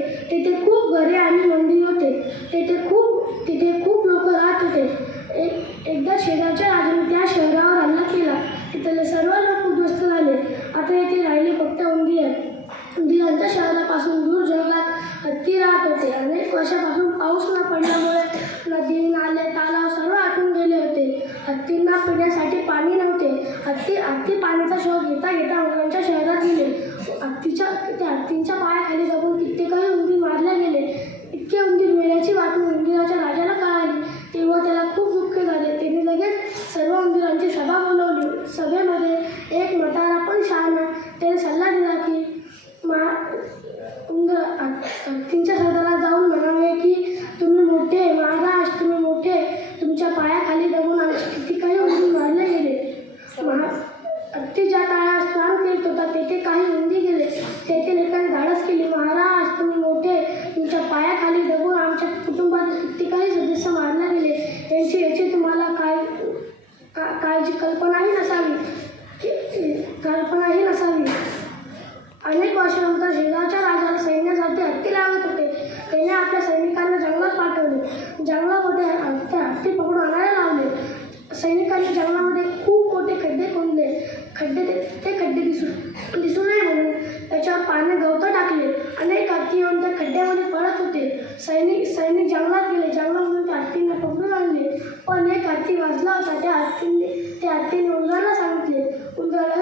तिथे तेथे खूप घरे आणि मंदिर होते. तेथे खूप तिथे खूप लोक राहत होते. एक एकदा शेजारच्या राजाने त्या शहरावर हल्ला केला. तिथले सर्व लोक उद्ध्वस्त झाले. आता येथे राहिले फक्त उंदिर. उंदिरांच्या शहरापासून दूर जंगलात हत्ती राहत होते. अनेक वर्षापासून पाऊस न पडल्यामुळे नदी नाले तालाव सर्व आटून गेले होते. हत्तींना पिण्यासाठी पाणी नव्हते. हत्ती हत्ती पाण्याचा शोध घेता घेता मुलांच्या शहरात गेले. 那你就想办法 का काळजी कल्पनाही नसावी. कल्पनाही नसावी. अनेक वर्षानंतर शेजारच्या राजाला सैन्यासाठी हत्ती लागत होते. त्याने आपल्या सैनिकांना जंगलात पाठवले. जंगलामध्ये ते हत्ती पकडून आणायला लावले. सैनिकांनी जंगलामध्ये खूप मोठे खड्डे खोदले. खड्डे ते ते खड्डे दिसू दिसू नये म्हणून त्याच्यावर पाण्यात गवतं टाकले. अनेक हत्ती येऊन त्या खड्ड्यामध्ये पडत होते. सैनिक सैनिक जंगलात गेले जंगलामधून त्या हत्तींना पकडून आणले पण एक हत्ती वाचला होता. त्या हत्तीने त्या हत्तीने उंदराला सांगितले. उंदराला